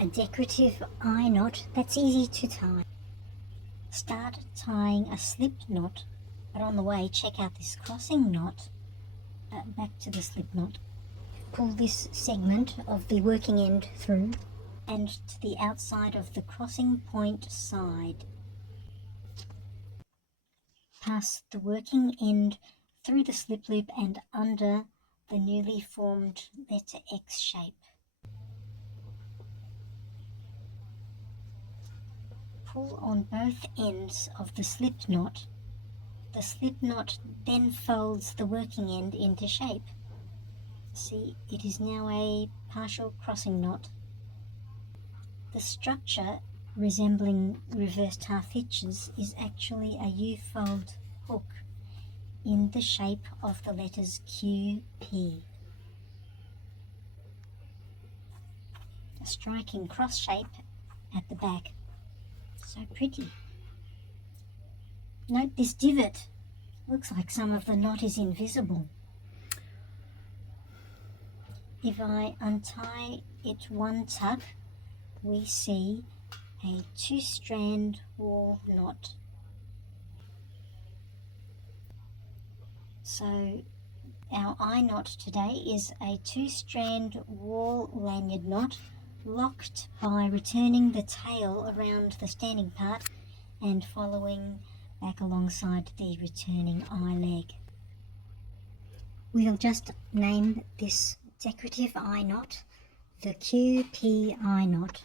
a decorative eye knot that's easy to tie. Start tying a slip knot, but on the way check out this crossing knot. Back to the slip knot. Pull this segment of the working end through and to the outside of the crossing point side. Pass the working end through the slip loop and under the newly formed letter X shape. Pull on both ends of the slip knot. The slip knot then folds the working end into shape. See, it is now a partial crossing knot. The structure, resembling reversed half hitches, is actually a U-fold hook in the shape of the letters QP. A striking cross shape at the back. So pretty. Note this divot. Looks like some of the knot is invisible. If I untie it one tuck, we see a 2-strand wall knot. So our eye knot today is a 2-strand wall lanyard knot, locked by returning the tail around the standing part and following back alongside the returning eye leg. We'll just name this decorative eye knot the QP eye knot.